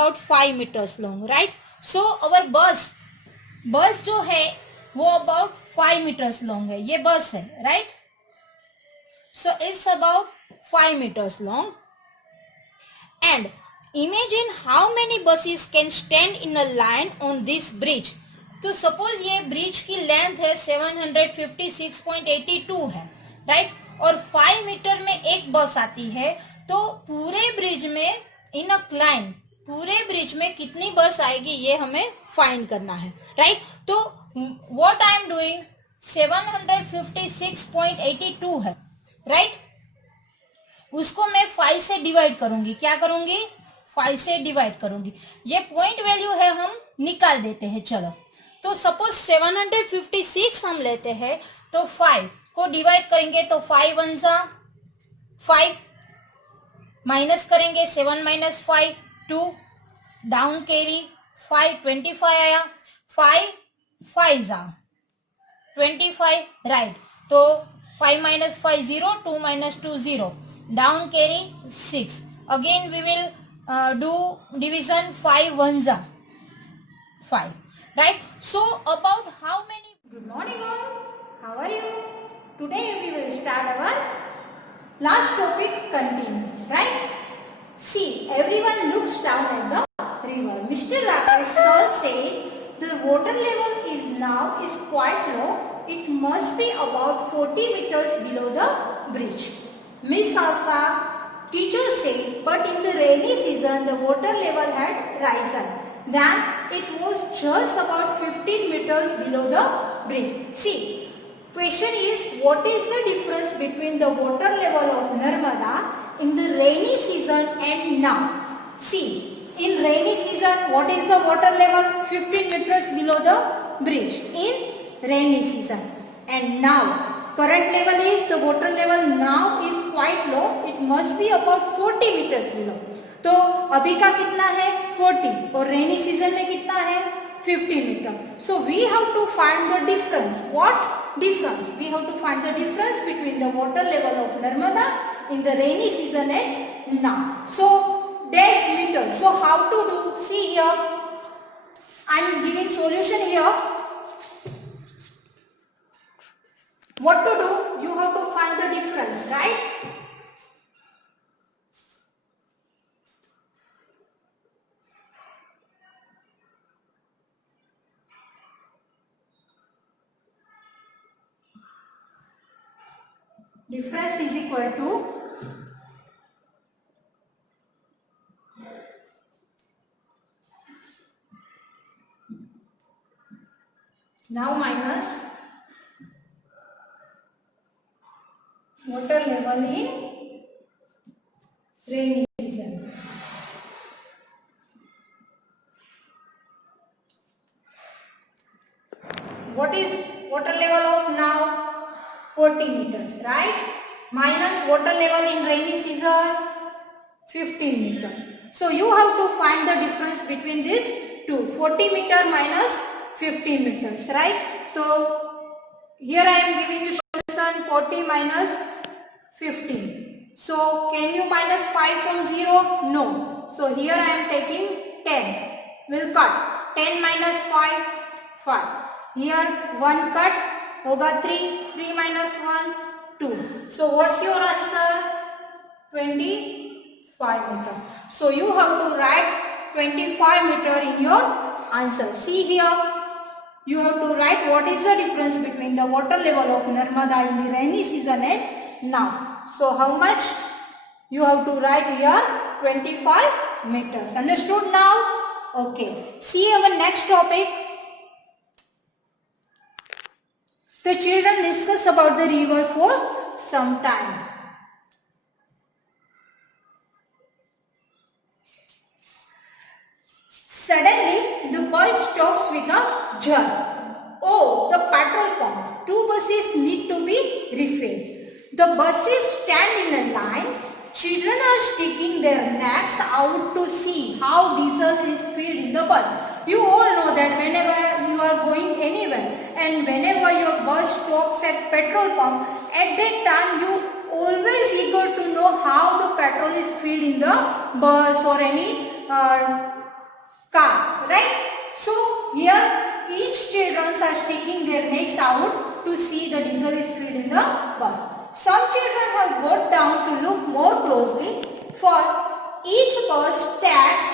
about 5 meters long, right? So our बस जो है वो अबाउट 5 meters long है, ये बस है, right? So it's about 5 meters long. And imagine how many buses can stand in a line on this bridge. तो suppose ये ब्रिज की लेंथ है 756.82 है, राइट? और 5 मीटर में एक बस आती है, तो पूरे ब्रिज में इन अ लाइन पूरे ब्रिज में कितनी बस आएगी ये हमें फाइंड करना है, राइट? तो व्हाट आई एम डूइंग, 756.82 है, राइट? उसको मैं 5 से डिवाइड करूंगी. क्या करूंगी? 5 से डिवाइड करूंगी. ये पॉइंट वैल्यू है, हम निकाल देते हैं. चलो, तो सपोज 756 हम लेते हैं, तो 5 को डिवाइड करेंगे तो 5 1 जा 5, माइनस करेंगे 7 माइनस 5 2, डाउन कैरी 5 25 आया, 5 5 जा 25, राइट? तो 5 minus 5 0, 2 minus 2 0, down carry 6. Again we will do division, 5 1 जा 5, right? So about how many? Good morning all, how are you? Today we will start our last topic, continue, right? See, everyone looks down at the river. Mr. Rakesh sir said the water level is quite low. It must be about 40 meters below the bridge. Miss Asa, teacher said, but in the rainy season the water level had risen. Then it was just about 15 meters below the bridge. See, question is, what is the difference between the water level of Narmada in the rainy season and now? See, in rainy season, what is the water level? 15 meters below the bridge in rainy season. And now, current level is, the water level now is quite low. It must be about 40 meters below. तो अभी का कितना है? 40, और rainy season में कितना है? 15 meter. So we have to find the difference. What difference? We have to find the difference between the water level of Narmada in the rainy season and now. So dash meter. So how to do? See here, I am giving solution here. What to do? You have to find the difference, right? Difference is equal to now minus water level in rainy season. What is water level of now? 40 meters, right? Minus water level in rainy season, 15 meters. So you have to find the difference between these two, 40 meter minus 15 meters, right? So here I am giving you solution, 40 minus 15. So can you minus 5 from 0? No. So here I am taking 10. Will cut. 10 minus 5, 5. Here 1 cut. होगा 3, 3 minus 1, 2. So what's your answer? 25 meter. So you have to write 25 meter in your answer. See here, you have to write what is the difference between the water level of Narmada in the rainy season and now. So how much? You have to write here 25 meters. Understood now? Okay. See our next topic. The children discuss about the river for some time. Suddenly, the boy stops with a jerk. Oh, the petrol pump. 2 buses need to be refilled. The buses stand in a line. Children are sticking their necks out to see how diesel is filled in the bus. You all know that whenever you are going anywhere and whenever your bus stops at petrol pump, at that time you always eager to know how the petrol is filled in the bus or any car, right? So here each children are sticking their necks out to see the diesel is filled in the bus. Some children have got down to look more closely. For each bus takes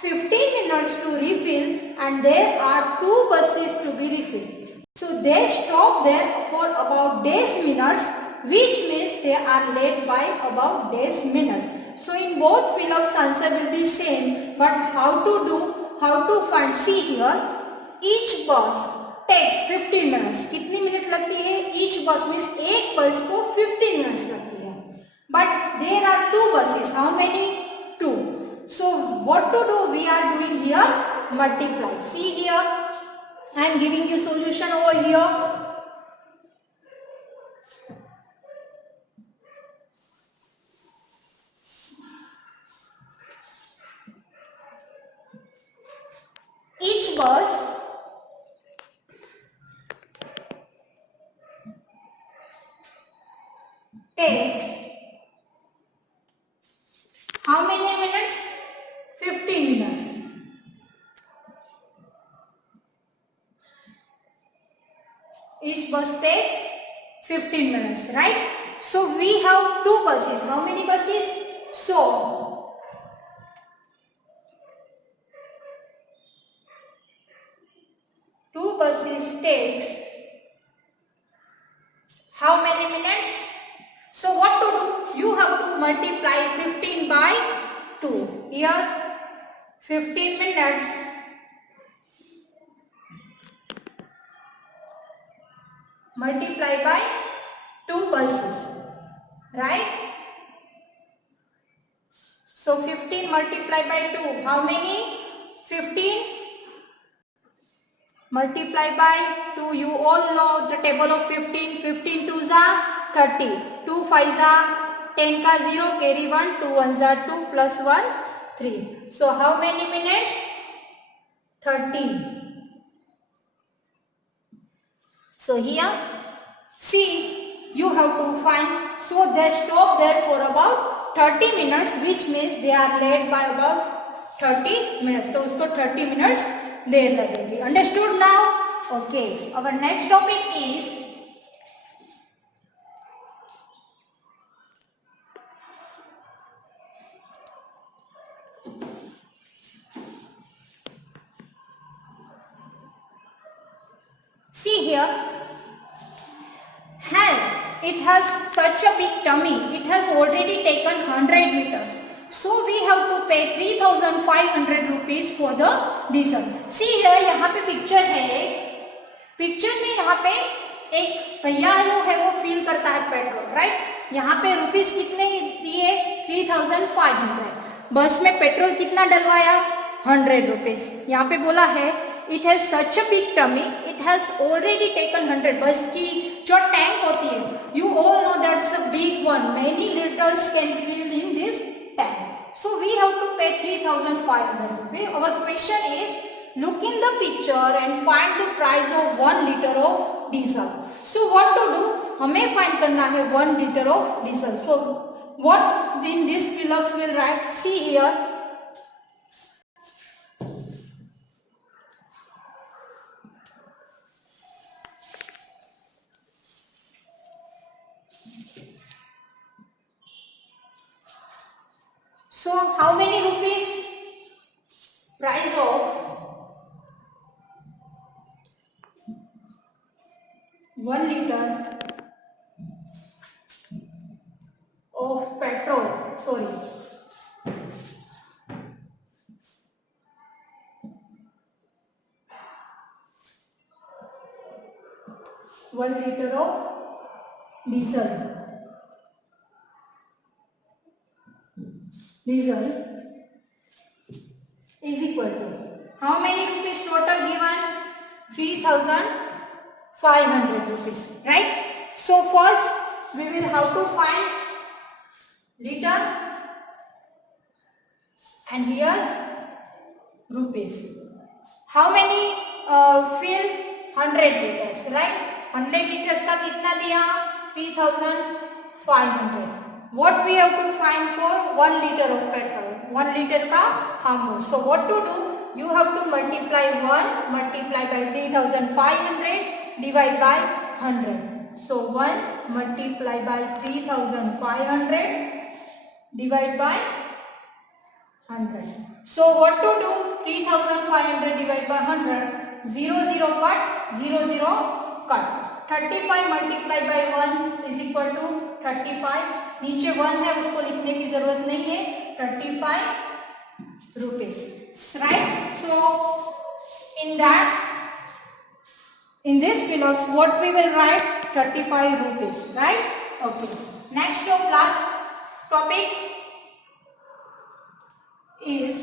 15 minutes to refill and there are 2 buses to be refilled. So they stop there for about days minutes, which means they are late by about days minutes. So in both fill-ups answer will be same, but how to find, see here, each bus takes 15 minutes. कितनी minute लगती है? Each bus means एक बस को 15 minutes लगती है. But there are 2 buses. How many? 2. So what to do? We are doing here multiply. See here, I am giving you solution over here. Each bus takes how many minutes? 15 minutes. Each bus takes 15 minutes, right? So we have 2 buses. How many buses? So two buses takes how many minutes? So what to do? You have to multiply 15 by 2. Here 15 minutes multiply by 2 buses, right? So 15 multiplied by 2, how many? 15 multiplied by 2, you all know the table of 15. 15 2s are 30, 2 5s are 10 ka 0, carry 1, 2 1s are 2, plus 1 3. So how many minutes? 30. So here, see, you have to find. So they stop there for about 30 minutes, which means they are late by about 30 minutes. So usko 30 minutes there लगेगी. Understood now? Okay. Our next topic is see here. It has such a big tummy. It has already taken 100 meters. So we have to pay 3,500 rupees for the diesel. See here, यहाँ पे picture है. Picture में यहाँ पे एक भैया है वो फिल करता है पेट्रोल, राइट? यहाँ पे रुपीस कितने दिए? 3,500. बस में पेट्रोल कितना डलवाया? 100 रुपीस. यहाँ पे बोला है it has such a big tummy, it has already taken 100. बस की जो टैंक होती है, you all know that's a big one, many liters can fill in this tank. So we have to pay 3,500 rupees. Our question is, look in the picture and find the price of 1 liter of diesel. So what to do? हमें find करना है 1 liter of diesel. So what in this fill-ups will write? See here. So how many rupees? Price of 1 liter of petrol. Sorry. 1 liter of diesel. Diesel is equal to how many rupees total given? 3,500 rupees, right? So first we will have to find liter and here rupees. How many fill? 100 liters, right? 100 liters का कितना दिया? 3,500. What we have to find for 1 liter of petrol? 1 liter का how much? So what to do? you have to multiply 1 multiply by 3500 divide by 100. So 1 multiply by 3500 divide by 100. So what to do? 3500 divided by 100. 0 0 cut, 0 0 cut. 35 multiplied by 1 is equal to 35. नीचे 1 है उसको लिखने की जरूरत नहीं है. 35 rupees. Right? So in this field what we will write? 35 rupees. Right? Okay. Next class topic is,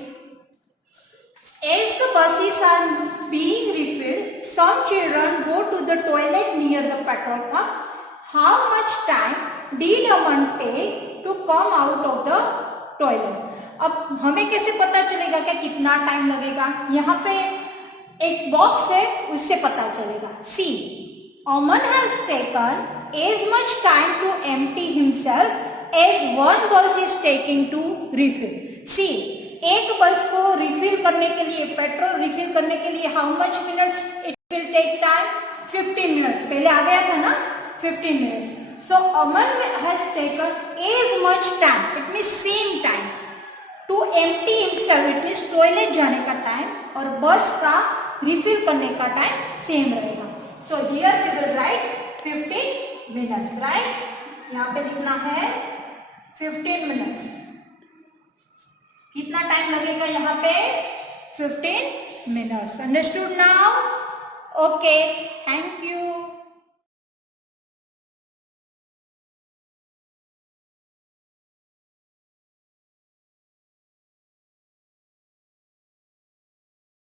as the buses are being refilled, some children go to the toilet near the petrol pump. How much time did Aman take to come out of the toilet? अब हमें कैसे पता चलेगा क्या कितना time लगेगा? यहाँ पे एक बॉक्स है, उससे पता चलेगा. See, Aman has taken as much time to empty himself as one bus is taking to refill. See, एक बस को रिफिल करने के लिए, पेट्रोल रिफिल करने के लिए how much minutes it will take time? 15 minutes. पहले आ गया था ना 15 minutes. So Aman has taken as much time, it means same time, to empty himself, it means toilet जाने का टाइम और बस का रिफिल करने का टाइम सेम रहेगा. So here we will write 15 minutes. Right, यहाँ पे लिखना है 15 मिनट्स. कितना टाइम लगेगा यहाँ पे? 15 minutes. Understood now? Okay, thank you.